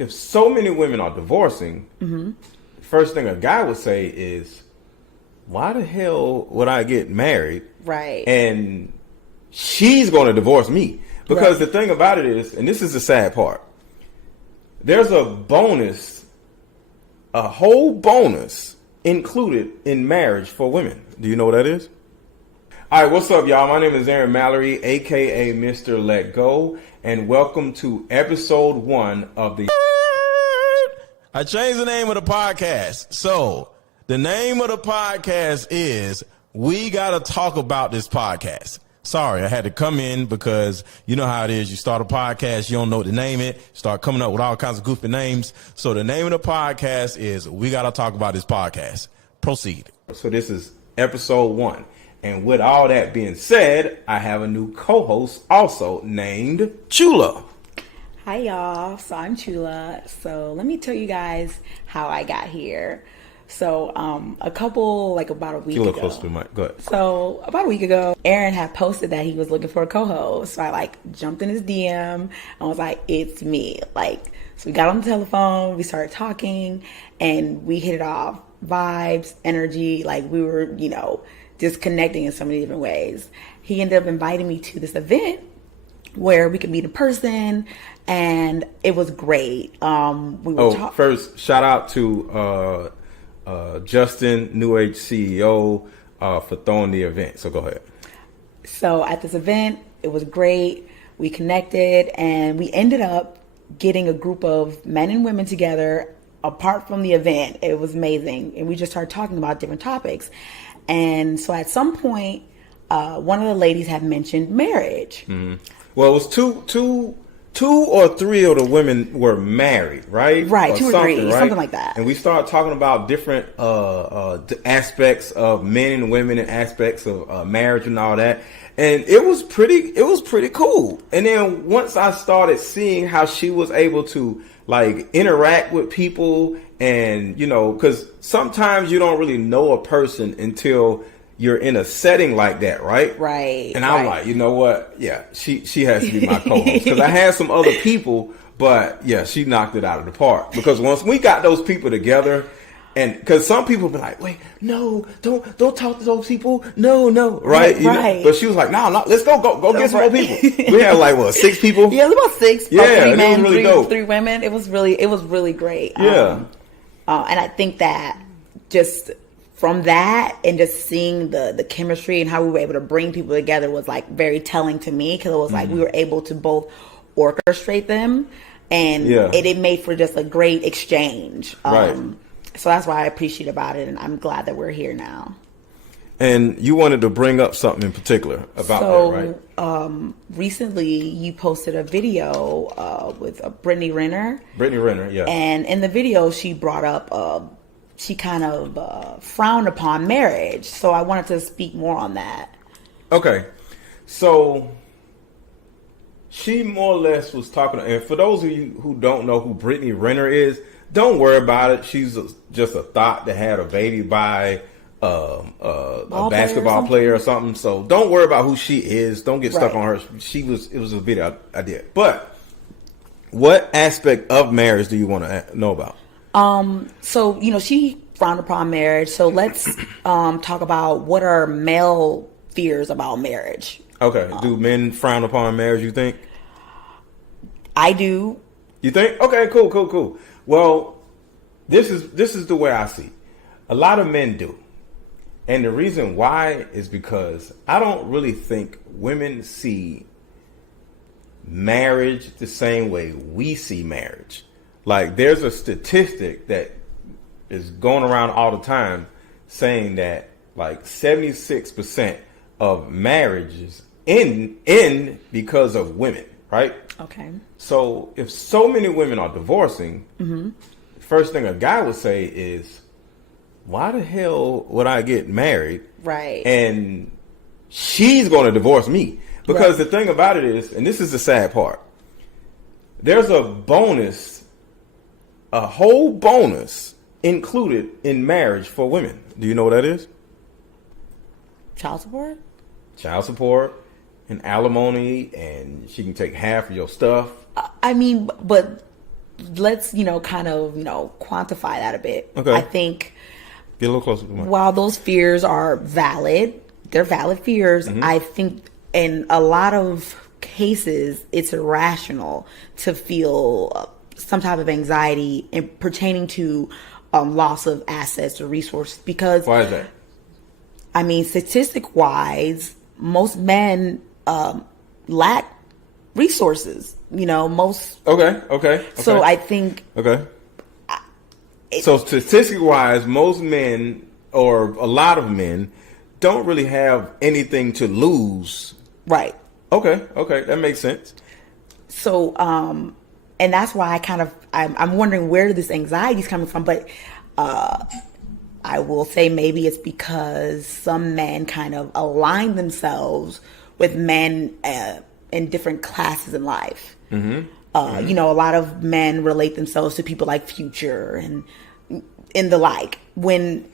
if so many women are divorcing, the first thing a guy would say is, why the hell would I get married? Right. And she's going to divorce me. Because the thing about it is, and this is the sad part, there's a bonus, a whole bonus included in marriage for women. Do you know what that is? All right, what's up, y'all? My name is Aaron Mallory, a.k.a. MrLetGo, and welcome to episode 1 of the... I changed the name of the podcast. So, the name of the podcast is We Gotta Talk About This Podcast. Sorry, I had to come in because you know how it is. You start a podcast, you don't know what to name it, start coming up with all kinds of goofy names. So the name of the podcast is We Gotta Talk About This Podcast. Proceed. So this is episode 1. And with all that being said, I have a new co-host also named Chula. Hi, y'all. So I'm Chula. So let me tell you guys how I got here. So about a week ago. Close to the mic. Go ahead. So about a week ago, Aaron had posted that he was looking for a co-host. So I jumped in his DM and was like, it's me. So we got on the telephone, we started talking, and we hit it off. Vibes, energy, we were, just connecting in so many different ways. He ended up inviting me to this event where we could meet in person, and it was great. First, shout out to Justin, New Age CEO, for throwing the event. So go ahead. So at this event, it was great. We connected, and we ended up getting a group of men and women together apart from the event. It was amazing. And we just started talking about different topics. And so at some point, one of the ladies had mentioned marriage. Mm-hmm. Well, it was two or three of the women were married, right? Right, two or three, right? something like that. And we started talking about different aspects of men and women and aspects of marriage and all that. And it was pretty cool. And then once I started seeing how she was able to interact with people, and because sometimes you don't really know a person until you're in a setting like that, right? Right. And I'm like, you know what? Yeah, she has to be my co-host, because I had some other people, but yeah, she knocked it out of the park. Because once we got those people together, and because some people be like, wait, no, don't talk to those people, no, right? Right. But she was like, no, let's go get some more people. We had 6 people? Yeah, it was about 6. Yeah, 3 men, it was really dope. 3 women. It was really great. Yeah. And I think that just from that and just seeing the chemistry and how we were able to bring people together was very telling to me, because it was we were able to both orchestrate them, and it made for just a great exchange. Right. So that's why I appreciate about it, and I'm glad that we're here now. And you wanted to bring up something in particular about that, right? Recently you posted a video with Brittany Renner. Brittany Renner, yeah. And in the video she brought up, she kind of frowned upon marriage. So I wanted to speak more on that. Okay. So she more or less was talking, and for those of you who don't know who Brittany Renner is, don't worry about it. She's just a thought that had a baby by a basketball player or something. So don't worry about who she is. Don't get stuck on her. It was a video I did. But what aspect of marriage do you want to know about? So, she frowned upon marriage. So let's talk about what are male fears about marriage. Okay. Do men frown upon marriage, you think? I do. You think? Okay, cool. Well, this is the way I see. A lot of men do. And the reason why is because I don't really think women see marriage the same way we see marriage. There's a statistic that is going around all the time saying that 76% of marriages end because of women, right? Okay. So if so many women are divorcing, the first thing a guy would say is, why the hell would I get married? Right. And she's going to divorce me. Because the thing about it is, and this is the sad part, there's a bonus, a whole bonus included in marriage for women. Do you know what that is? Child support? Child support and alimony, and she can take half of your stuff. But let's, kind of, quantify that a bit. Okay. I think Get a little closer to the mic. while those fears are valid, they're valid fears. I think in a lot of cases, it's irrational to feel some type of anxiety pertaining to loss of assets or resources. Because Why is that? I mean, statistic wise, most men lack resources. Most. Okay. So I think. Okay. So statistic wise, most men or a lot of men don't really have anything to lose. Right. Okay, that makes sense. So, and that's why I'm wondering where this anxiety is coming from. But I will say maybe it's because some men kind of align themselves with men in different classes in life. A lot of men relate themselves to people like Future and the like. When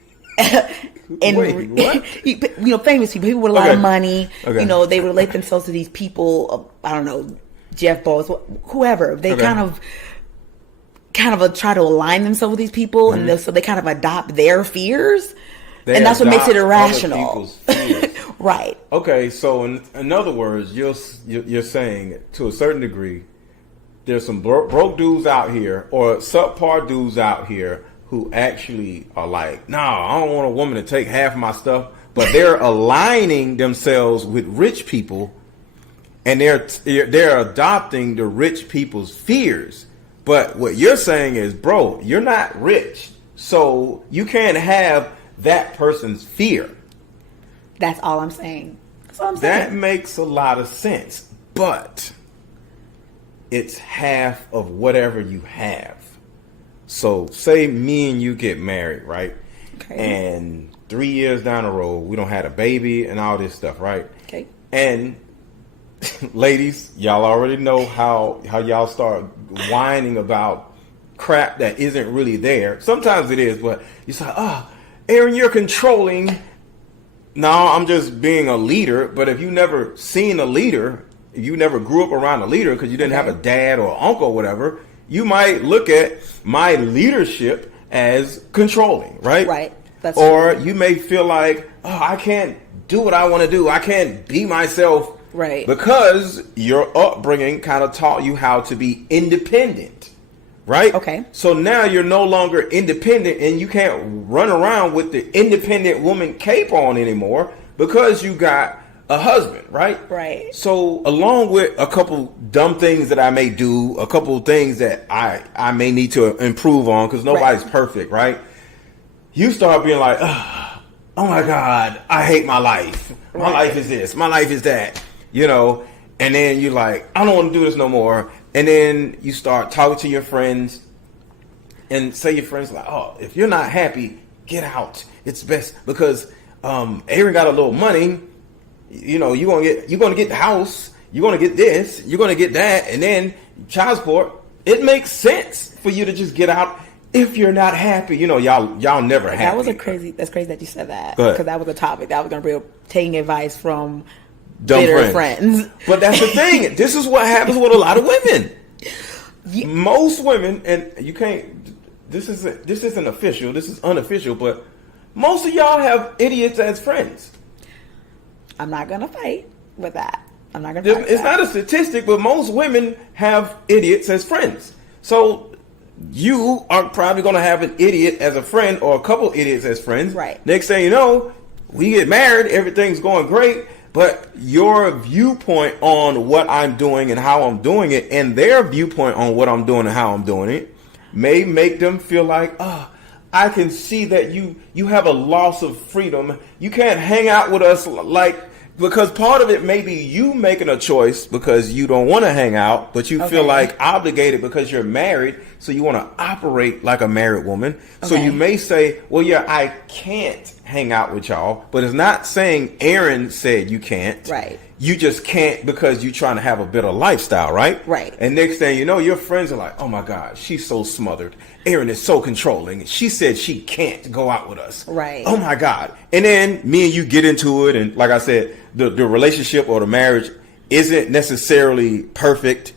Wait, what? Famous people with a lot of money. Okay. They relate themselves to these people. I don't know, Jeff Bezos, whoever. They kind of try to align themselves with these people, and so they kind of adopt their fears, and that's what makes it irrational. Other people's fears. Right. Okay, so in other words, you're saying to a certain degree, there's some broke dudes out here or subpar dudes out here who actually are like, no, I don't want a woman to take half of my stuff, but they're aligning themselves with rich people, and they're adopting the rich people's fears. But what you're saying is, bro, you're not rich, so you can't have that person's fear. That's all I'm saying. That makes a lot of sense, but it's half of whatever you have. So say me and you get married, right? Okay. And 3 years down the road, we don't have a baby and all this stuff, right? Okay. And ladies, y'all already know how y'all start whining about crap that isn't really there. Sometimes it is, but you say, Aaron, you're controlling. No, I'm just being a leader. But if you never seen a leader, if you never grew up around a leader because you didn't have a dad or uncle or whatever, you might look at my leadership as controlling, right? Right. That's or true. You may feel like, I can't do what I want to do. I can't be myself. Right. Because your upbringing kind of taught you how to be independent, right? Okay. So now you're no longer independent, and you can't run around with the independent woman cape on anymore because you got a husband, right? Right. So along with a couple dumb things that I may do, a couple things that I may need to improve on because nobody's perfect, right? You start being like, oh my God, I hate my life. My life is this. My life is that. And then you're like, I don't want to do this no more. And then you start talking to your friends and say your friends like, if you're not happy, get out. It's best because Aaron got a little money. You're gonna get the house. You're gonna get this. You're gonna get that, and then child support. It makes sense for you to just get out if you're not happy. Y'all never happy. That's crazy that you said that, Go ahead. because that was a topic that was gonna be taking advice from Dumb bitter friends. friends. But that's the thing. This is what happens with a lot of women. Most women, and you can't. This isn't official. This is unofficial. But most of y'all have idiots as friends. I'm not gonna fight with that. I'm not gonna. It's not a statistic, but most women have idiots as friends. So you are probably going to have an idiot as a friend or a couple idiots as friends. Right. Next thing you know, we get married, everything's going great, but your viewpoint on what I'm doing and how I'm doing it, and their viewpoint on what I'm doing and how I'm doing it, may make them feel like, I can see that you have a loss of freedom. You can't hang out with us because part of it may be you making a choice because you don't want to hang out, but you feel like obligated because you're married. So you want to operate like a married woman. So you may say, well, yeah, I can't hang out with y'all, but it's not saying Aaron said you can't. Right. You just can't because you're trying to have a better lifestyle, right? Right. And next thing you know, your friends are like, oh my God, she's so smothered. Aaron is so controlling. She said she can't go out with us. Right. Oh my God. And then me and you get into it. And like I said, the relationship or the marriage isn't necessarily perfect.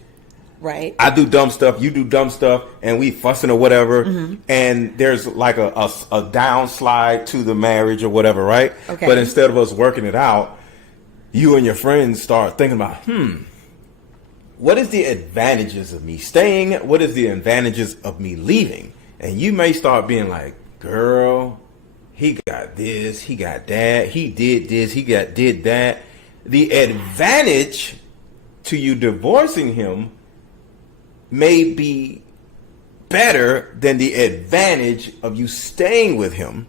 Right. I do dumb stuff, you do dumb stuff, and we fussing or whatever, and there's like a downslide to the marriage or whatever, right? Okay. But instead of us working it out, you and your friends start thinking about, what is the advantages of me staying? What is the advantages of me leaving? And you may start being like, girl, he got this, he got that, he did this, did that. The advantage to you divorcing him may be better than the advantage of you staying with him,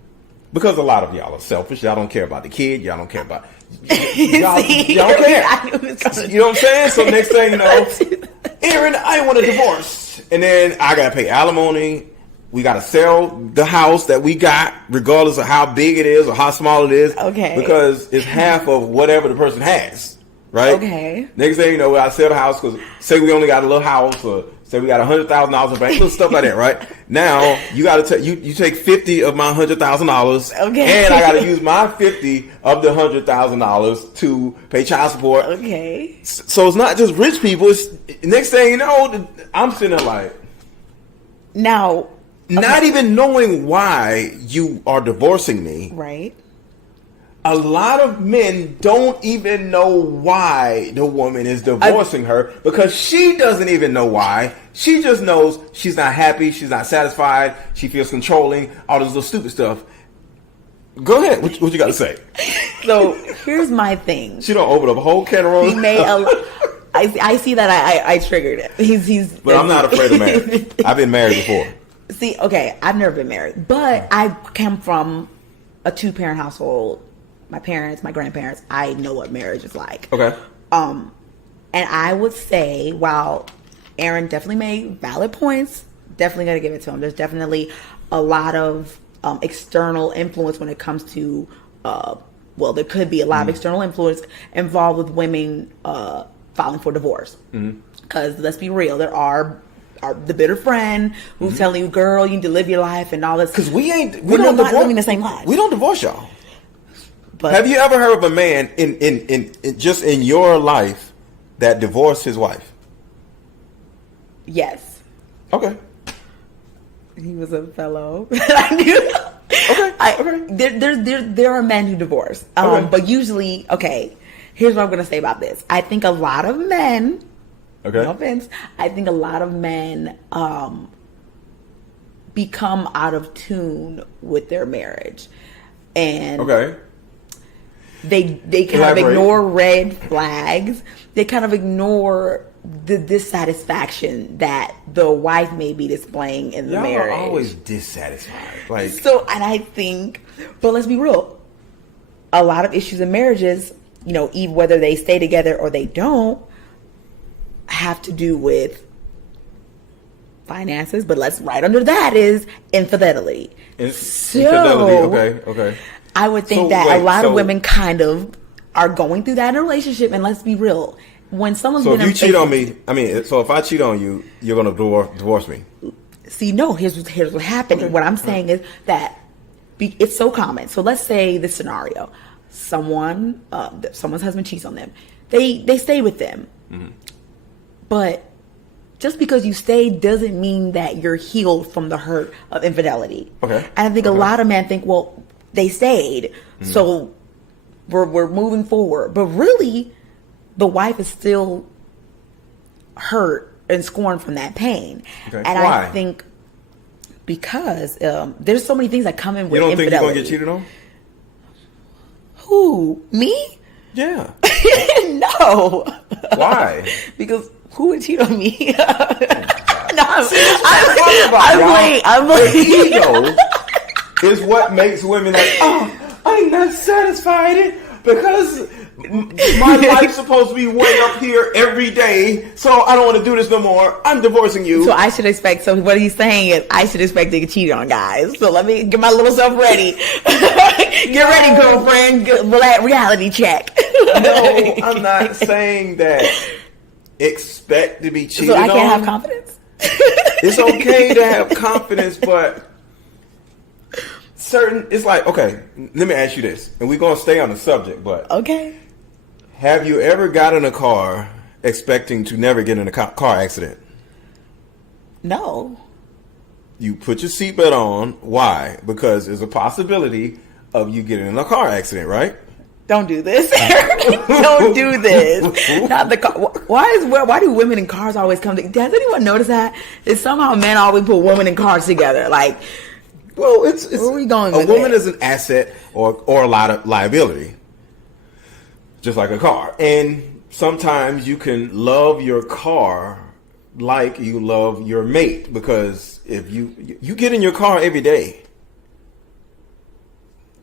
because a lot of y'all are selfish. Y'all don't care about the kid. Y'all don't care about y'all don't care. You know what I'm saying? So next thing you know, Aaron, I want a divorce, and then I gotta pay alimony. We gotta sell the house that we got, regardless of how big it is or how small it is. Okay. Because it's half of whatever the person has. Right? Okay. Next thing you know, I sell the house because say we only got a little house, or say we got $100,000 in the bank, little stuff like that, right? Now you got to you take 50 of my $100,000, okay, and I got to use my 50 of the $100,000 to pay child support. Okay. So it's not just rich people. It's next thing you know, I'm sitting there like, now, not even knowing why you are divorcing me, right? A lot of men don't even know why the woman is divorcing her, because she doesn't even know why. She just knows she's not happy, she's not satisfied, she feels controlling, all this little stupid stuff. Go ahead. What you got to say? So here's my thing. She don't open up a whole can of roses. I see that I triggered it. He's. But I'm not afraid of marriage. I've been married before. See, okay, I've never been married, but I come from a 2-parent household. My parents, my grandparents, I know what marriage is like. Okay. And I would say, while Aaron definitely made valid points, definitely going to give it to him. There's definitely a lot of external influence when it comes to, there could be a lot of external influence involved with women filing for divorce. Because let's be real, there are the bitter friend who's telling you, girl, you need to live your life and all this. Because we don't not living the same life. We don't divorce y'all. But have you ever heard of a man in just in your life that divorced his wife? Yes. Okay. He was a fellow. I knew. Okay. There are men who divorce. But usually, here's what I'm going to say about this. I think a lot of men, no offense, I think a lot of men become out of tune with their marriage. And they kind of ignore red flags. They kind of ignore the dissatisfaction that the wife may be displaying in the marriage. Y'all are always dissatisfied. And I think, but let's be real, a lot of issues in marriages, even whether they stay together or they don't, have to do with finances. But right under that is infidelity. Infidelity. Okay. I would think a lot of women kind of are going through that in a relationship. And let's be real, when someone's been if you cheat on me, so if I cheat on you, you're going to divorce me. See, no, here's what's happening. Okay. What I'm saying is that it's so common. So let's say this scenario: someone's husband cheats on them. They stay with them, but just because you stay doesn't mean that you're healed from the hurt of infidelity. Okay. And I think a lot of men think, well, they stayed, so we're moving forward. But really, the wife is still hurt and scorned from that pain. Okay. And why? I think because there's so many things that come in with infidelity. You don't think you're going to get cheated on? Who? Me? Yeah. No. Why? Because who would cheat on me? I'm like, ego is what makes women like, I'm not satisfied because my life's supposed to be way up here every day, so I don't want to do this no more. I'm divorcing you. So I should expect, so what he's saying is I should expect to get cheated on, guys. So let me get my little self ready. Get ready, girlfriend. Reality check. No, I'm not saying that. Expect to be cheated on. So I can't have confidence? It's okay to have confidence, but it's like, okay, let me ask you this, and we're going to stay on the subject, but okay. Have you ever got in a car expecting to never get in a car accident? No. You put your seatbelt on. Why? Because there's a possibility of you getting in a car accident, right? Don't do this. Don't do this. Not the car. Why do women in cars always come together? Does anyone notice that? It's somehow men always put women in cars together. Like, well, it's where are we going a with woman it? is an asset or a lot of liability, just like a car. And sometimes you can love your car like you love your mate, because if you get in your car every day,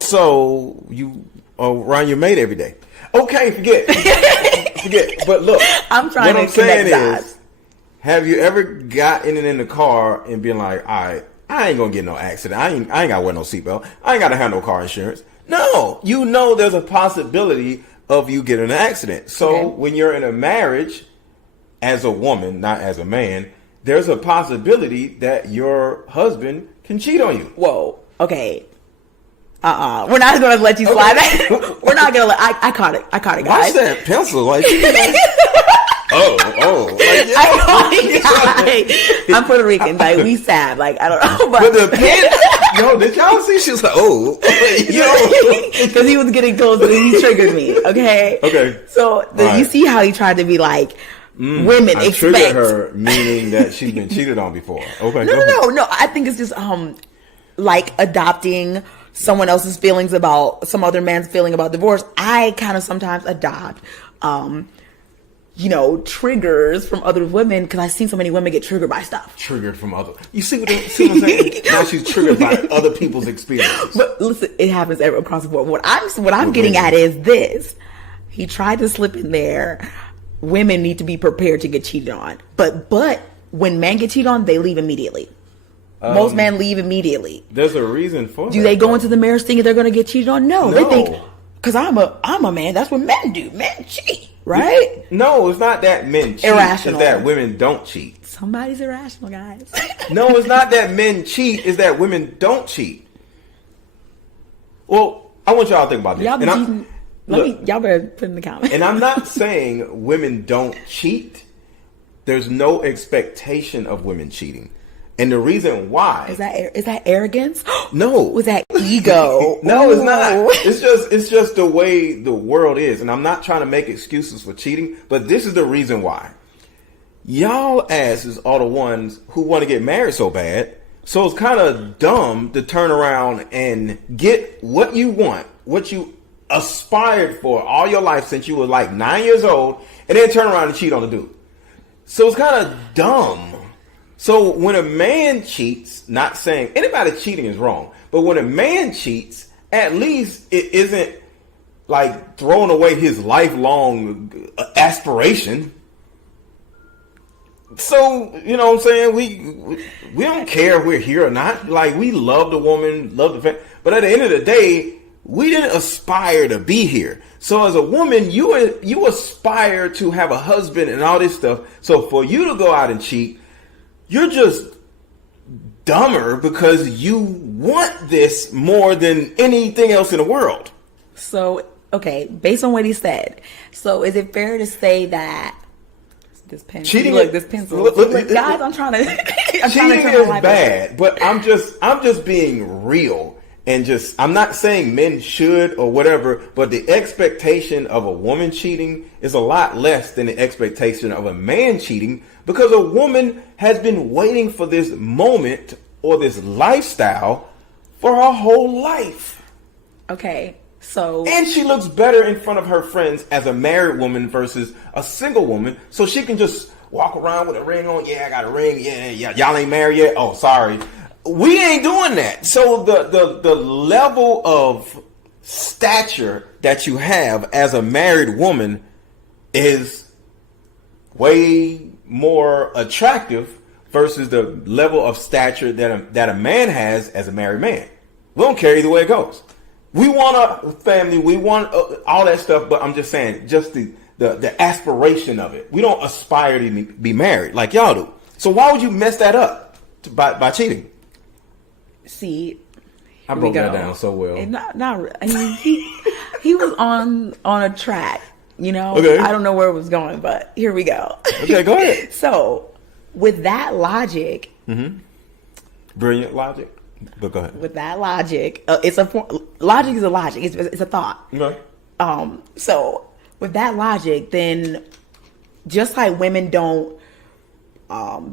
so you are around your mate every day. Okay, forget. But look, I'm trying what to I'm saying connect dots. is, have you ever gotten in the car and been like, all right, I ain't gonna get no accident. I ain't gotta wear no seatbelt. I ain't gotta have no car insurance. No, you know there's a possibility of you getting in an accident. So when you're in a marriage, as a woman, not as a man, there's a possibility that your husband can cheat on you. Whoa. Okay. We're not going to let you slide. We're not going to let. I caught it. I caught it, guys. Watch that pencil, like. I'm Puerto Rican. Like, we sad. Like, I don't know. But the pen. Yo, did y'all see? She was like, because he was getting close and he triggered me. Okay. Okay. So you see how he tried to be like, women I expect triggered her, meaning that she's been cheated on before. Okay. No. I think it's just like adopting someone else's feelings about some other man's feeling about divorce. I kind of sometimes adopt triggers from other women, because I've seen so many women get triggered by stuff. Triggered from other. You see what I'm saying? Now she's triggered by other people's experience. But listen, it happens across the board. What I'm getting at is this: he tried to slip in there. Women need to be prepared to get cheated on, but when men get cheated on, they leave immediately. Most men leave immediately. There's a reason for that. Do they go into the marriage thinking they're going to get cheated on? No. They think, because I'm a man. That's what men do. Men cheat, right? No, it's not that men cheat. Irrational. It's that women don't cheat. Somebody's irrational, guys. No, it's not that men cheat. It's that women don't cheat. Well, I want y'all to think about this. Y'all be cheating. Y'all better put in the comments. And I'm not saying women don't cheat. There's no expectation of women cheating. And the reason why is that arrogance? No. Was that ego? No, it's not. It's just the way the world is. And I'm not trying to make excuses for cheating, but this is the reason why. Y'all asses are the ones who want to get married so bad. So it's kind of dumb to turn around and get what you want, what you aspired for all your life since you were like 9 years old, and then turn around and cheat on the dude. So it's kind of dumb. So when a man cheats, not saying anybody cheating is wrong, but when a man cheats, at least it isn't like throwing away his lifelong aspiration. So, you know what I'm saying? We don't care if we're here or not. Like, we love the woman, love the family. But at the end of the day, we didn't aspire to be here. So as a woman, you aspire to have a husband and all this stuff. So for you to go out and cheat, you're just dumber because you want this more than anything else in the world. So, okay, based on what he said, so is it fair to say that this pen? Cheating, look, this pencil. Guys, I'm trying to. Cheating is bad, but I'm just being real. And I'm not saying men should or whatever, but the expectation of a woman cheating is a lot less than the expectation of a man cheating, because a woman has been waiting for this moment or this lifestyle for her whole life. Okay, so. And she looks better in front of her friends as a married woman versus a single woman, so she can just walk around with a ring on. Yeah, I got a ring. Yeah, y'all ain't married yet? Oh, sorry. We ain't doing that. So the level of stature that you have as a married woman is way more attractive versus the level of stature that a man has as a married man. We don't care either way it goes. We want a family. We want all that stuff. But I'm just saying, just the aspiration of it. We don't aspire to be married like y'all do. So why would you mess that up by cheating? See, I broke that down so well. Not really. I mean, he was on a track You know, Okay. I don't know where it was going, but here we go. Okay, go ahead. So, with that logic, Brilliant logic, but go ahead. logic is a logic. It's a thought. Okay. So with that logic, then just like women don't,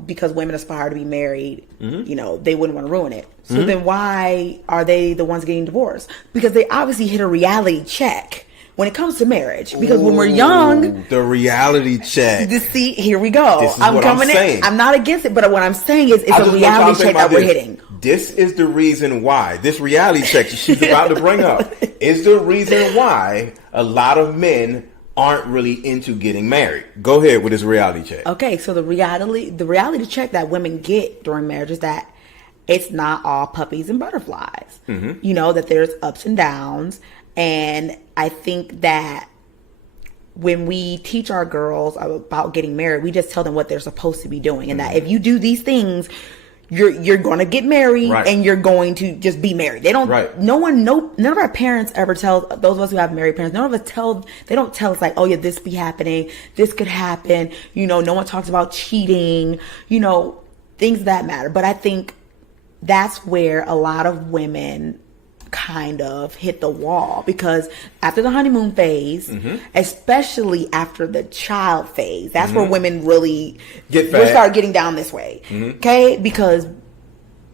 because women aspire to be married, you know, they wouldn't want to ruin it. So then why are they the ones getting divorced? Because they obviously hit a reality check when it comes to marriage. Because when we're young, the reality check. here we go. This is what I'm saying. I'm not against it, but what I'm saying is it's a reality check that we're hitting. This is the reason why this reality check she's about to bring up is the reason why a lot of men aren't really into getting married. Go ahead with this reality check. Okay, so the reality check that women get during marriage is that it's not all puppies and butterflies. You know, that there's ups and downs. And I think that when we teach our girls about getting married, we just tell them what they're supposed to be doing. And that if you do these things, you're going to get married and you're going to just be married. They don't, none of our parents ever tell, those of us who have married parents, none of us they don't tell us like, oh yeah, this be happening, this could happen. You know, no one talks about cheating, you know, things that matter. But I think that's where a lot of women kind of hit the wall, because after the honeymoon phase, especially after the child phase, that's where women really will start getting down this way. Okay, because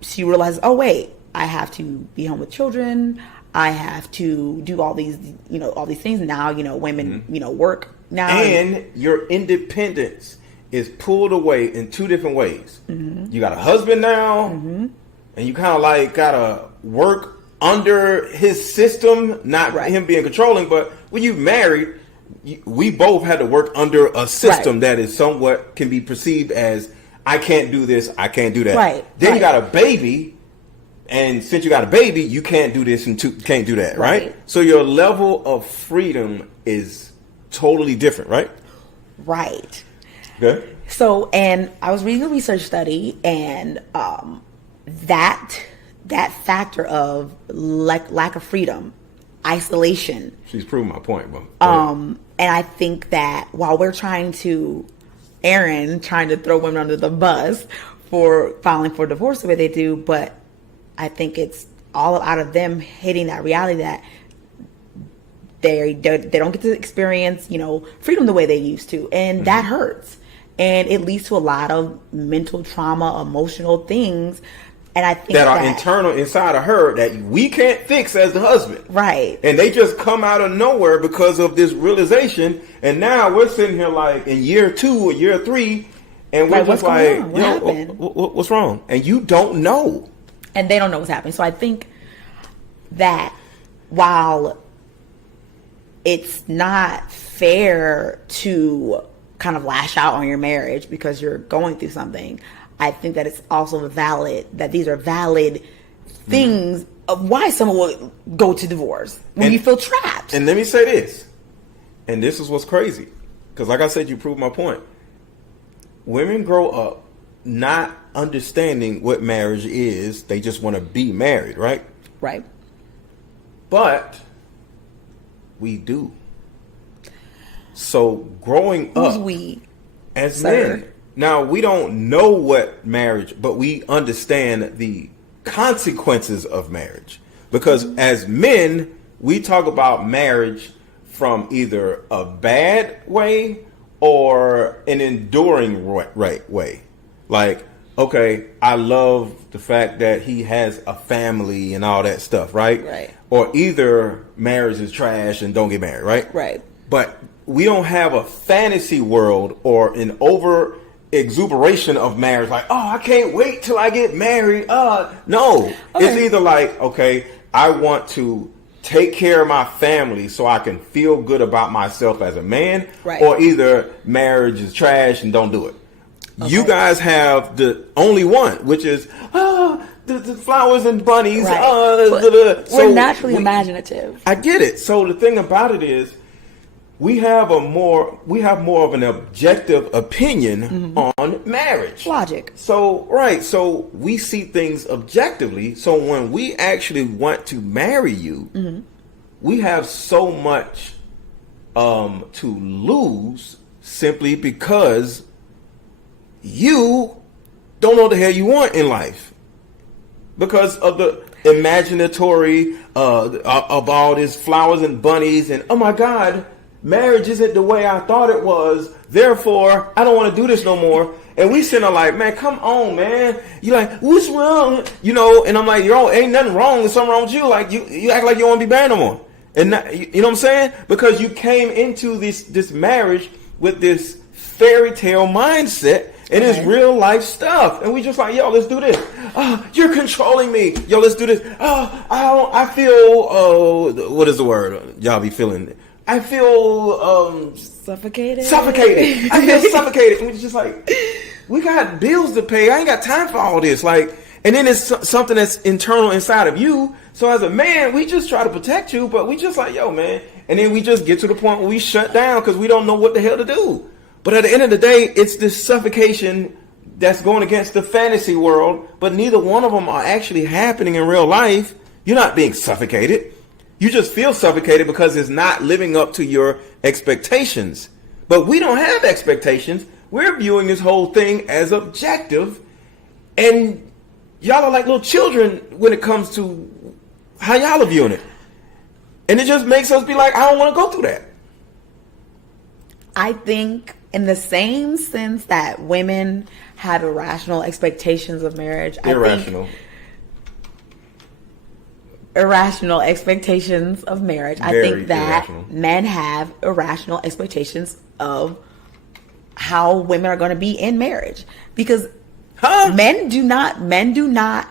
she realizes, oh wait, I have to be home with children, I have to do all these, you know, all these things now. You know, women, you know, work now, and your independence is pulled away in two different ways. You got a husband now, and you kind of like gotta work under his system, not him being controlling. But when you married, we both had to work under a system that is somewhat can be perceived as, I can't do this, I can't do that. Then you got a baby, and since you got a baby, you can't do this and can't do that, right? So your level of freedom is totally different, right? Right. Okay. So, and I was reading a research study, and that factor of lack of freedom, isolation. She's proving my point, but and I think that while we're trying to throw women under the bus for filing for divorce the way they do, but I think it's all out of them hitting that reality that they don't get to experience, you know, freedom the way they used to, and that hurts, and it leads to a lot of mental trauma, emotional things. And I think that are internal inside of her that we can't fix as the husband. Right. And they just come out of nowhere because of this realization. And now we're sitting here like in year 2 or year 3, and we're just like, what's wrong? And you don't know. And they don't know what's happening. So I think that while it's not fair to kind of lash out on your marriage because you're going through something, I think that it's also valid, that these are valid things of why someone would go to divorce when you feel trapped. And let me say this, and this is what's crazy, because like I said, you proved my point. Women grow up not understanding what marriage is. They just want to be married, right? Right. But we do. So growing Who's up we, as sir? men, now, we don't know what marriage, but we understand the consequences of marriage. Because as men, we talk about marriage from either a bad way or an enduring way. Like, okay, I love the fact that he has a family and all that stuff, right? Right. Or either marriage is trash and don't get married, right? Right. But we don't have a fantasy world or an over exuberation of marriage, like, oh, I can't wait till I get married. No. Okay. It's either like, okay, I want to take care of my family so I can feel good about myself as a man, or either marriage is trash and don't do it. Okay. You guys have the only one, which is the flowers and bunnies. We're naturally imaginative. I get it. So the thing about it is, we have more of an objective opinion on marriage. Logic. So we see things objectively. So when we actually want to marry you, we have so much to lose simply because you don't know what the hell you want in life because of the imaginatory of all these flowers and bunnies and oh my God, marriage isn't the way I thought it was. Therefore, I don't want to do this no more. And we sitting there like, man, come on, man. You like, what's wrong? You know, and I'm like, ain't nothing wrong. There's something wrong with you. Like you act like you don't want to be married no more. And not, you know what I'm saying? Because you came into this marriage with this fairy tale mindset and it's real life stuff. And we just like, yo, let's do this. Oh, you're controlling me. Yo, let's do this. Oh, I feel, what is the word? Y'all be feeling. I feel, suffocated. I feel suffocated. And we're just like, we got bills to pay. I ain't got time for all this. Like, and then it's something that's internal inside of you. So as a man, we just try to protect you, but we just like, yo, man. And then we just get to the point where we shut down because we don't know what the hell to do. But at the end of the day, it's this suffocation that's going against the fantasy world, but neither one of them are actually happening in real life. You're not being suffocated. You just feel suffocated because it's not living up to your expectations. But we don't have expectations. We're viewing this whole thing as objective. And y'all are like little children when it comes to how y'all are viewing it. And it just makes us be like, I don't want to go through that. I think in the same sense that women have irrational expectations of marriage. Irrational Expectations of marriage. Very I think that irrational. Men have irrational expectations of how women are going to be in marriage because men do not.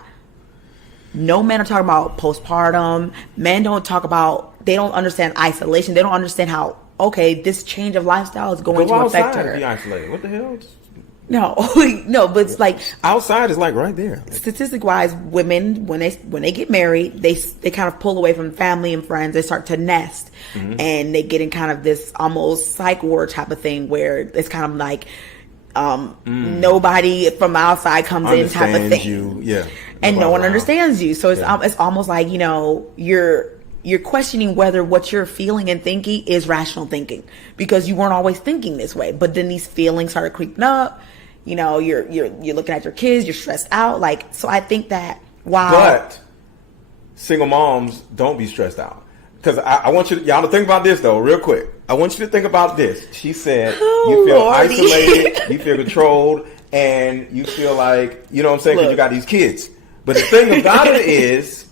No men are talking about postpartum. Men don't talk about. They don't understand isolation. They don't understand how. Okay, this change of lifestyle is going to affect her. Be isolated. What the hell? No, but it's like outside is like right there. Statistic wise, women when they get married, they kind of pull away from family and friends. They start to nest, and they get in kind of this almost psych ward type of thing where it's kind of like nobody from outside comes in type of thing. And no one understands you. So it's almost like you're questioning whether what you're feeling and thinking is rational thinking because you weren't always thinking this way. But then these feelings started creeping up. You know, you're looking at your kids, you're stressed out. Like, so I think that But single moms, don't be stressed out. Because I want y'all to think about this though, real quick. I want you to think about this. She said you feel isolated, you feel controlled, and you feel like, you know what I'm saying, because you got these kids. But the thing about it is,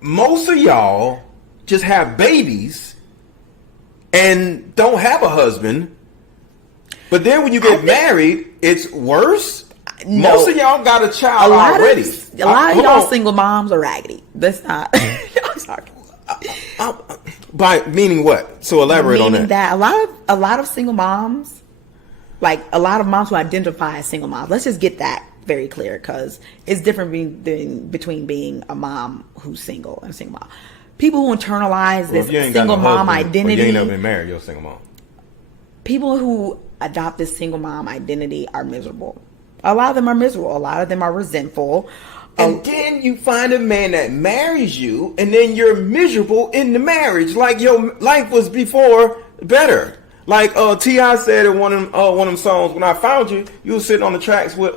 most of y'all just have babies and don't have a husband. But then when you get married, it's worse. No. Most of y'all got a child already. A lot of y'all single moms are raggedy. That's not. I'm sorry. By meaning what? So elaborate on that. Meaning that a lot of single moms, like a lot of moms who identify as single moms. Let's just get that very clear because it's different between being a mom who's single and a single mom. People who internalize this single mom identity. You ain't never been married. You're a single mom. People who adopt this single mom identity are miserable. A lot of them are miserable. A lot of them are resentful. And then you find a man that marries you, and then you're miserable in the marriage, like your life was before better. Like T.I. said in one of them songs, "When I found you, you were sitting on the tracks with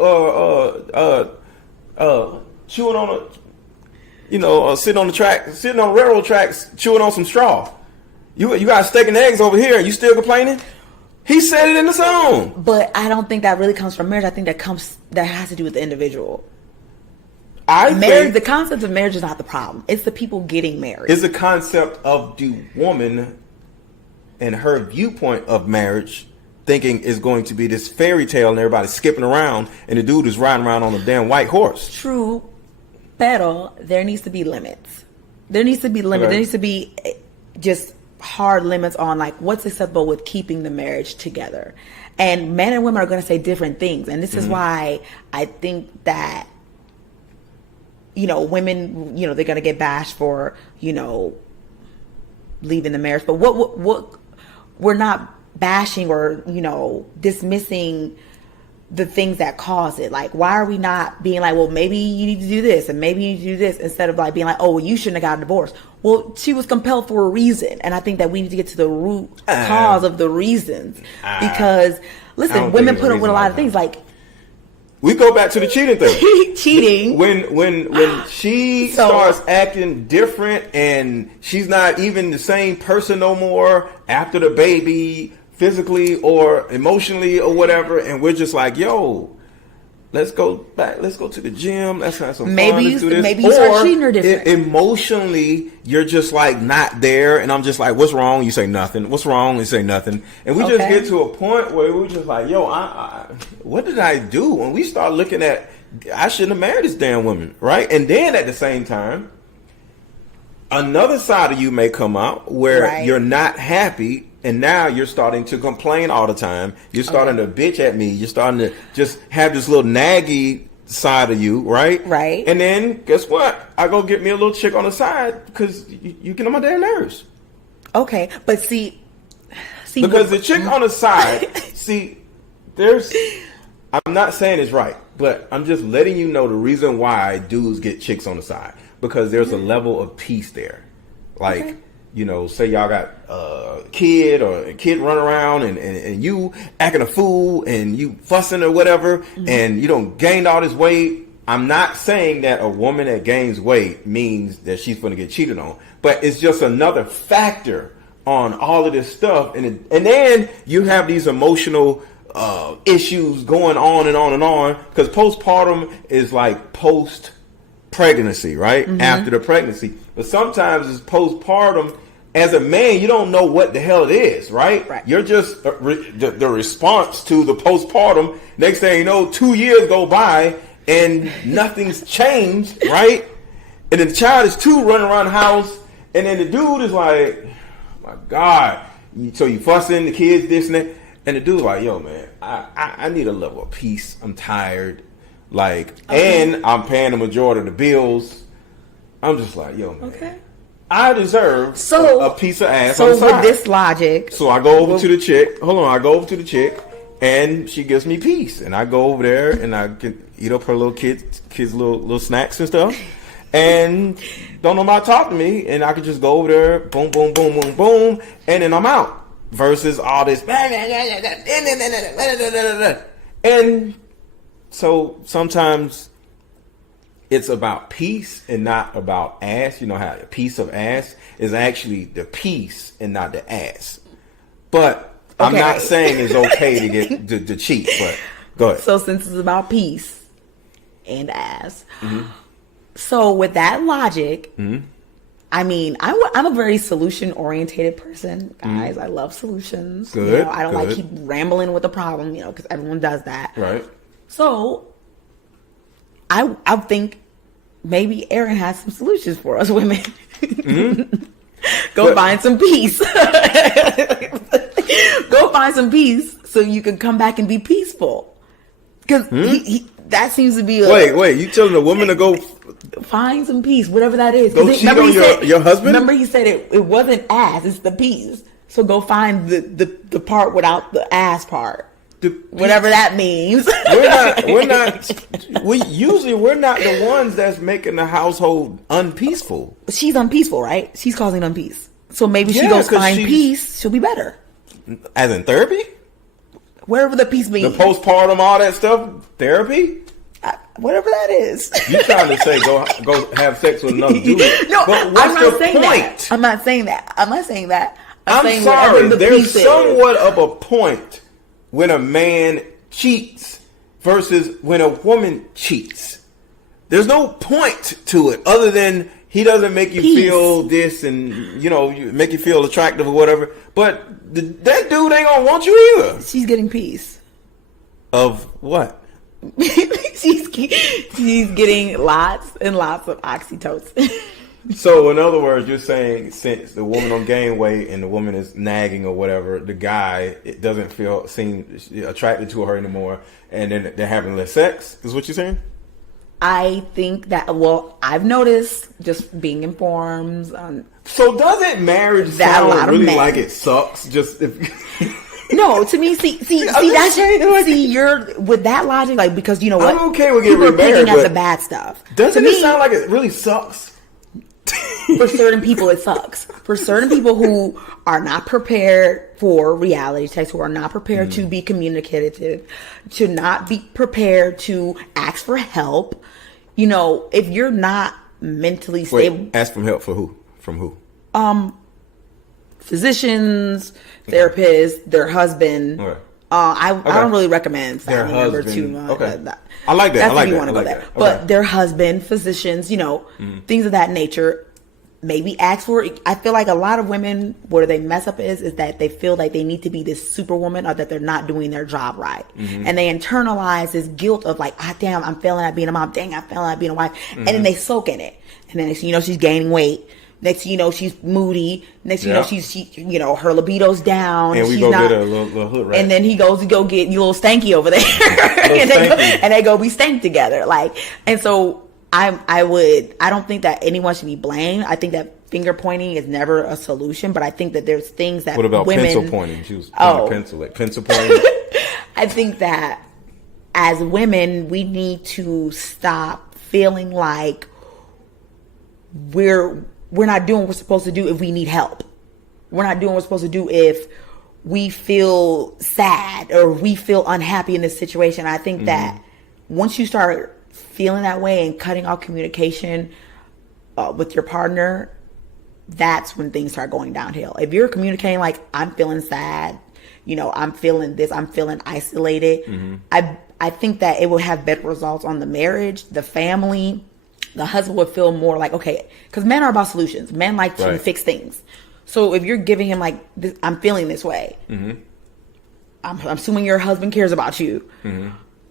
chewing on sitting on the railroad tracks, chewing on some straw. You got steak and eggs over here. You still complaining?" He said it in the song. But I don't think that really comes from marriage. I think that has to do with the individual. The concept of marriage is not the problem. It's the people getting married. It's the concept of the woman and her viewpoint of marriage thinking is going to be this fairy tale and everybody's skipping around and the dude is riding around on a damn white horse. True. Pero there needs to be limits. There needs to be limits. Okay. There needs to be just hard limits on like what's acceptable with keeping the marriage together. And men and women are going to say different things. And this is why I think that women, they're going to get bashed for, leaving the marriage. But what we're not bashing or, dismissing the things that cause it. Like, why are we not being like, well, maybe you need to do this and maybe you need to do this, instead of like being like, oh, well, you shouldn't have gotten divorced. Well, she was compelled for a reason. And I think that we need to get to the root cause of the reasons. Because, listen, women put up with a lot of things. Like, we go back to the cheating thing. Cheating. When she starts acting different and she's not even the same person no more after the baby, physically or emotionally or whatever, and we're just like, yo, let's go back, let's go to the gym, let's have some fun, maybe let's do this. Maybe you start treating her different. Emotionally, you're just like not there, and I'm just like, what's wrong? You say nothing. What's wrong? You say nothing. And we just get to a point where we're just like, yo, what did I do? And we start looking at, I shouldn't have married this damn woman, right? And then at the same time, another side of you may come out where you're not happy. And now you're starting to complain all the time. You're starting to bitch at me. You're starting to just have this little naggy side of you, right? Right. And then guess what? I go get me a little chick on the side because you get on my damn nerves. Okay, but see, because the chick on the side, I'm not saying it's right, but I'm just letting you know the reason why dudes get chicks on the side, because there's a level of peace there, like. You know, say y'all got a kid or a kid run around and you acting a fool and you fussing or whatever, and you don't gained all this weight. I'm not saying that a woman that gains weight means that she's going to get cheated on, but it's just another factor on all of this stuff. And then you have these emotional issues going on and on and on, because postpartum is like post pregnancy, right? After the pregnancy. But sometimes it's postpartum. As a man, you don't know what the hell it is, right? You're just the response to the postpartum. Next thing you know, 2 years go by and nothing's changed, right? And then the child is 2 running around the house, and then the dude is like, oh my God. So you fussing, the kids, this and that. And the dude's like, yo, man, I need a level of peace. I'm tired. Like, and I'm paying the majority of the bills. I'm just like, yo, man, I deserve a piece of ass on the side. So with this logic, so I go over to the chick. Hold on, I go over to the chick, and she gives me peace. And I go over there, and I can eat up her little kids' little snacks and stuff. And don't nobody talk to me, and I can just go over there, boom, boom, boom, boom, boom, and then I'm out. Versus all this, and so sometimes it's about peace and not about ass. You know how a piece of ass is actually the piece and not the ass. But I'm not saying it's okay to get to cheat. But go ahead. So since it's about peace and ass, so with that logic, I mean, I'm a very solution oriented person, guys. I love solutions. Good. You know, I don't like keep rambling with a problem, you know, because everyone does that. Right. So I think maybe Aaron has some solutions for us women. Go find some peace. Go find some peace so you can come back and be peaceful. Because that seems to be wait. You telling a woman to go find some peace, whatever that is. Go cheat on your husband? Remember he said it wasn't ass, it's the peace. So go find the part without the ass part. Whatever that means. We're not the ones that's making the household unpeaceful. She's unpeaceful, right? She's causing unpeace. So maybe she goes find peace, she'll be better. As in therapy? Wherever the peace means. The postpartum, all that stuff, therapy? Whatever that is. You trying to say go have sex with another dude? No, but what's I'm not saying point? that. I'm not saying that. I'm sorry. There's somewhat of a point when a man cheats versus when a woman cheats. There's no point to it other than he doesn't make you feel this and, you know, make you feel attractive or whatever. But that dude ain't gonna want you either. She's getting peace. Of what? She's getting lots and lots of oxytocin. So, in other words, you're saying since the woman don't gain weight and the woman is nagging or whatever, the guy doesn't seem attracted to her anymore, and then they're having less sex. Is what you're saying? I think that. Well, I've noticed just being informed. So, doesn't marriage sound really like it sucks? Just if No, to me, see, that's see, you're with that logic, like, because you know what? I'm okay with people getting are picking remarried, at but the bad stuff. doesn't To it me, sound like it really sucks? for certain people, it sucks. For certain people who are not prepared for reality checks, who are not prepared to be communicative, to not be prepared to ask for help. You know, if you're not mentally stable, Wait, ask for help for who? From who? physicians, therapists, their husband. Okay. I don't really recommend Their family member husband. too much. Okay. I like that. That's I like if you that. want to I go like there. that. Okay. But their husband, physicians, you know, things of that nature. Maybe ask for it. I feel like a lot of women, where they mess up is that they feel like they need to be this superwoman, or that they're not doing their job right. And they internalize this guilt of like, ah, damn, I'm failing at being a mom. Dang, I'm failing at being a wife. And then they soak in it. And then next thing you know, she's gaining weight. Next thing you know, she's moody. Next thing you know, she you know, her libido's down. And we she's go not, get a little hood rat. and then he goes to go get you little stanky over there. and they go be stank together. Like, and so I don't think that anyone should be blamed. I think that finger pointing is never a solution, but I think that there's things that What about women, pencil pointing? She was pointing a pencil, like pencil pointing. I think that as women, we need to stop feeling like we're not doing what we're supposed to do if we need help. We're not doing what we're supposed to do if we feel sad or we feel unhappy in this situation. I think that once you start feeling that way and cutting off communication with your partner, that's when things start going downhill. If you're communicating like, I'm feeling sad, you know, I'm feeling this, I'm feeling isolated, I think that it will have better results on the marriage, the family. The husband would feel more like, okay, because men are about solutions. Men like to fix things. So if you're giving him like, this, I'm feeling this way, I'm assuming your husband cares about you.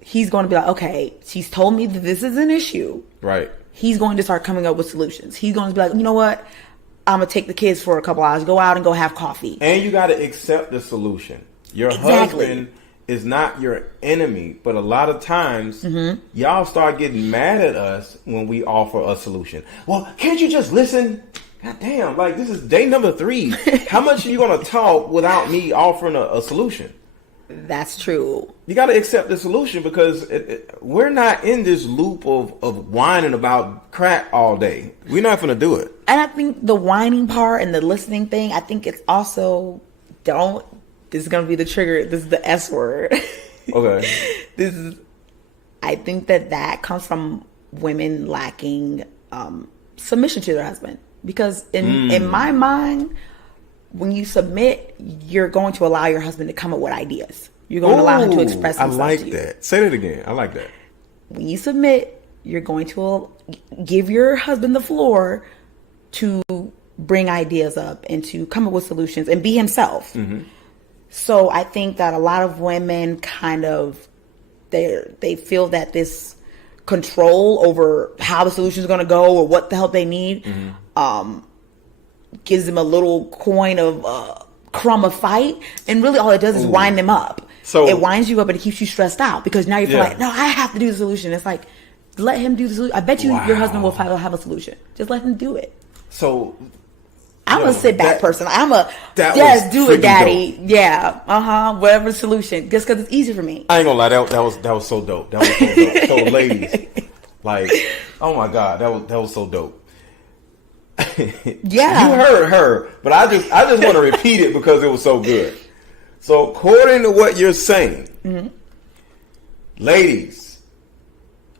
He's going to be like, okay, she's told me that this is an issue. Right. He's going to start coming up with solutions. He's going to be like, you know what? I'm going to take the kids for a couple hours, go out and go have coffee. And you got to accept the solution. Your husband is not your enemy, but a lot of times y'all start getting mad at us when we offer a solution. Well, can't you just listen? God damn, like this is day number 3. How much are you going to talk without me offering a solution? That's true. You got to accept the solution because we're not in this loop of whining about crack all day. We're not going to do it. And I think the whining part and the listening thing, I think it's also, this is going to be the trigger. This is the S word. Okay. I think that comes from women lacking submission to their husband. Because in my mind, when you submit, you're going to allow your husband to come up with ideas. You're going to allow him to express himself. I like to you. that. Say that again. I like that. When you submit, you're going to give your husband the floor to bring ideas up and to come up with solutions and be himself. So I think that a lot of women kind of, they feel that this control over how the solution is going to go or what the help they need gives them a little coin of crumb of fight, and really all it does is wind them up. So it winds you up and it keeps you stressed out because now you feel like, no, I have to do the solution. It's like, let him do the solution. I bet you your husband will have a solution. Just let him do it. So I'm a sit back person. I'm a yes, do it, daddy. Dope. Yeah, whatever the solution, just because it's easy for me. I ain't gonna lie, that was so dope. That was so dope. So ladies, like, oh my god, that was so dope. Yeah, you heard her, but I just want to repeat it because it was so good. So according to what you're saying, ladies,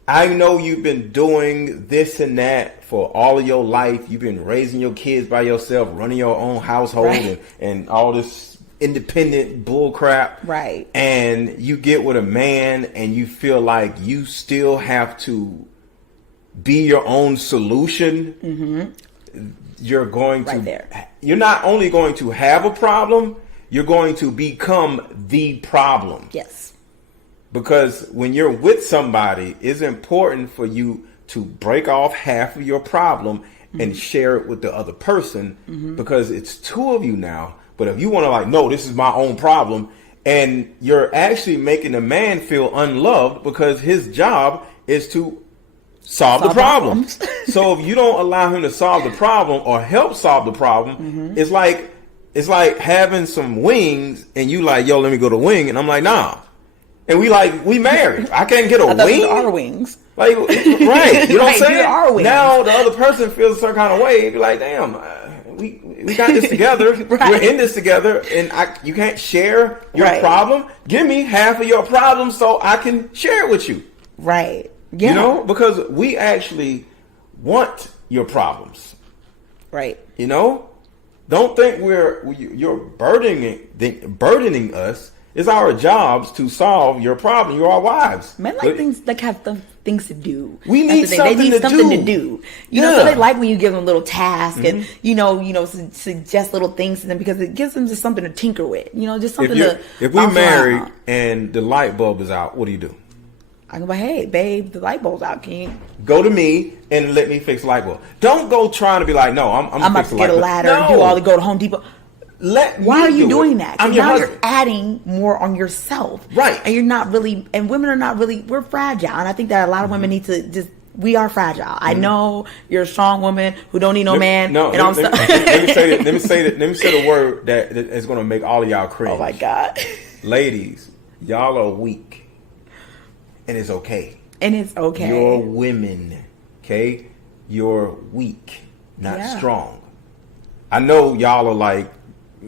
I know you've been doing this and that for all of your life. You've been raising your kids by yourself, running your own household, and all this independent bull crap. Right. And you get with a man and you feel like you still have to be your own solution. You're going to, you're not only going to have a problem, you're going to become the problem. Yes. Because when you're with somebody, it's important for you to break off half of your problem and share it with the other person because it's 2 of you now. But if you want to like, no, this is my own problem, and you're actually making the man feel unloved because his job is to solve the problem. So if you don't allow him to solve the problem or help solve the problem, it's like it's like having some wings and you like, yo, let me go to wing. And I'm like, nah. And we married. I can't get a I thought wing. these are wings. Like, right. You know what I'm saying? These are wings. Now the other person feels some kind of way. You're like, damn, we got this together. Right. We're in this together. And you can't share your Right. problem. Give me half of your problem so I can share it with you. Right. Yeah. You know, because we actually want your problems. Right. You know, don't think you're burdening us. It's our jobs to solve your problem. You're our wives. Men like have things to do. We need They need something to do. You know, so they like when you give them a little task and you know, suggest little things to them because it gives them just something to tinker with. You know, just something to. If we married and the light bulb is out, what do? I go, hey, babe, the light bulb's out. Can you go to me and let me fix the light bulb? Don't go trying to be like, no, I'm about to get a ladder and do all the go to Home Depot. Why are you doing that? I'm now your you're adding more on yourself. Right. And you're not really, and women are not really, we're fragile. And I think that a lot of women need to we are fragile. I know you're a strong woman who don't need no man. No, let me say the word that is going to make all of y'all cringe. Oh my God. Ladies, y'all are weak. And it's okay. And it's okay. You're women. Okay? You're weak, not strong. I know y'all are like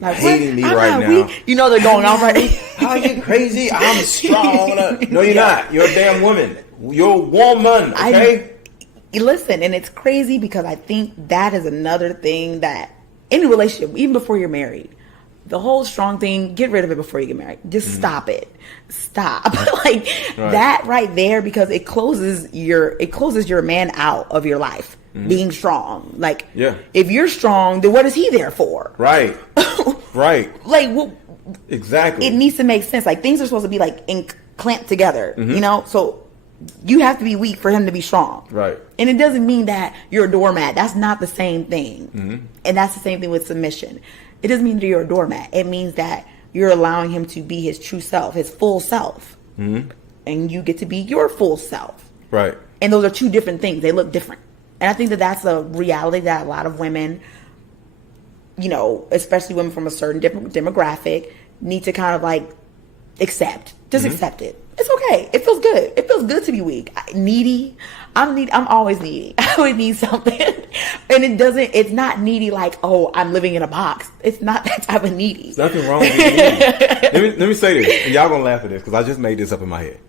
hating me right now. You know they're going off right. How are you crazy? I'm strong. No, you're not. You're a damn woman. You're a woman. Okay. Listen, and it's crazy because I think that is another thing that in a relationship, even before you're married, the whole strong thing, get rid of it before you get married. Just stop it. Stop. That right there, because it closes your man out of your life. Being strong. If you're strong, then what is he there for? Right. Right. Exactly. It needs to make sense. Things are supposed to be clamped together, you know? So you have to be weak for him to be strong. Right. And it doesn't mean that you're a doormat. That's not the same thing. And that's the same thing with submission. It doesn't mean that you're a doormat. It means that you're allowing him to be his true self, his full self. And you get to be your full self. Right. And those are two different things. They look different. And I think that that's a reality that a lot of women, you know, especially women from a certain demographic, need to kind of accept. Just accept it. It's okay. It feels good. It feels good to be weak. Needy. I'm always needy. I always need something. And it's not needy oh, I'm living in a box. It's not that type of needy. There's nothing wrong with being needy. Let me say this, and y'all gonna laugh at this because I just made this up in my head.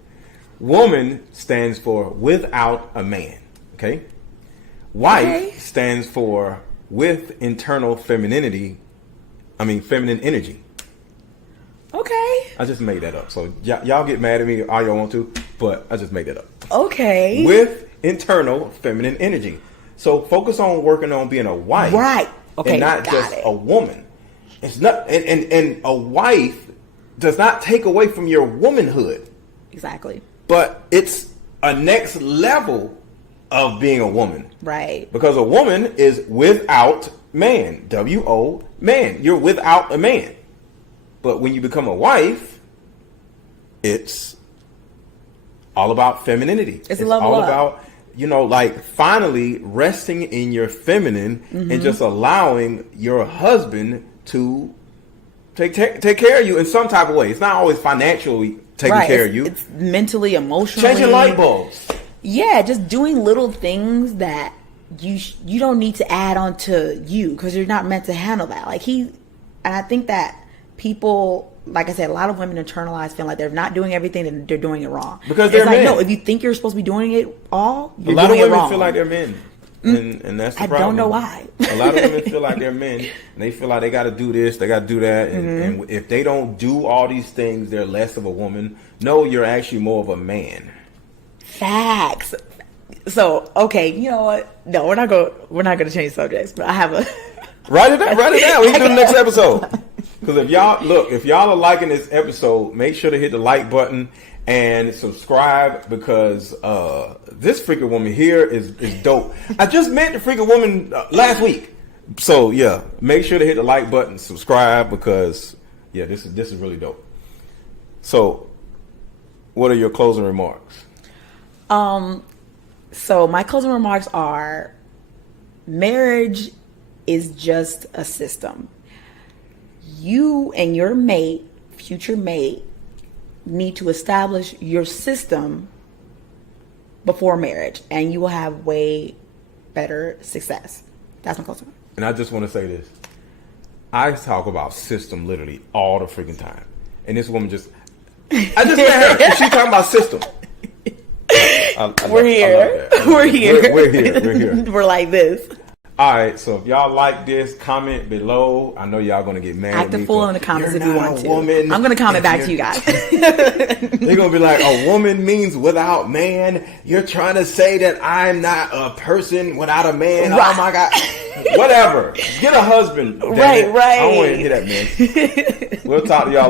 Woman stands for without a man. Okay? Wife stands for with internal femininity. Feminine energy. Okay. I just made that up. So y'all get mad at me all y'all want to, but I just made that up. Okay. With internal feminine energy. So focus on working on being a wife. Right. Okay. And not just a woman. It's not and a wife does not take away from your womanhood. Exactly. But it's a next level of being a woman. Right. Because a woman is without man. W-O, man. You're without a man. But when you become a wife, it's all about femininity. It's a level all up. about, finally resting in your feminine and just allowing your husband to take care of you in some type of way. It's not always financially taking care of you. It's mentally, emotionally. Changing light bulbs. Yeah, just doing little things that you don't need to add on to you because you're not meant to handle that. And I think that people, like I said, a lot of women internalize feeling like they're not doing everything and they're doing it wrong. Because they're men. No, if you think you're supposed to be doing it all, you're a lot doing of women it wrong. feel like they're men. And that's the problem. I don't know why. A lot of women feel like they're men. And they feel like they got to do this, they got to do that. And if they don't do all these things, they're less of a woman. No, you're actually more of a man. Facts. So, okay, you know what? No, we're not going to change subjects, but I have a... Write it down. We can do the next episode. Because if y'all are liking this episode, make sure to hit the like button and subscribe because this freaking woman here is dope. I just met the freaking woman last week. So yeah, make sure to hit the like button, subscribe because this is really dope. So, what are your closing remarks? So my closing remarks are: marriage is just a system. you and your mate, future mate, need to establish your system before marriage, and you will have way better success. That's my closing. And I just want to say this. I talk about system literally all the freaking time. And this woman I just met her. She talking about system. We're here. We're here. We're like this. All right, so if y'all like this, comment below. I know y'all gonna get mad Act at me. the fool in the comments if you want to. Woman, I'm gonna comment back to you guys. They're gonna be like, a woman means without man. You're trying to say that I'm not a person without a man. Right. Oh my God. Whatever. Get a husband. Right. I don't want to hear that, man. We'll talk to y'all.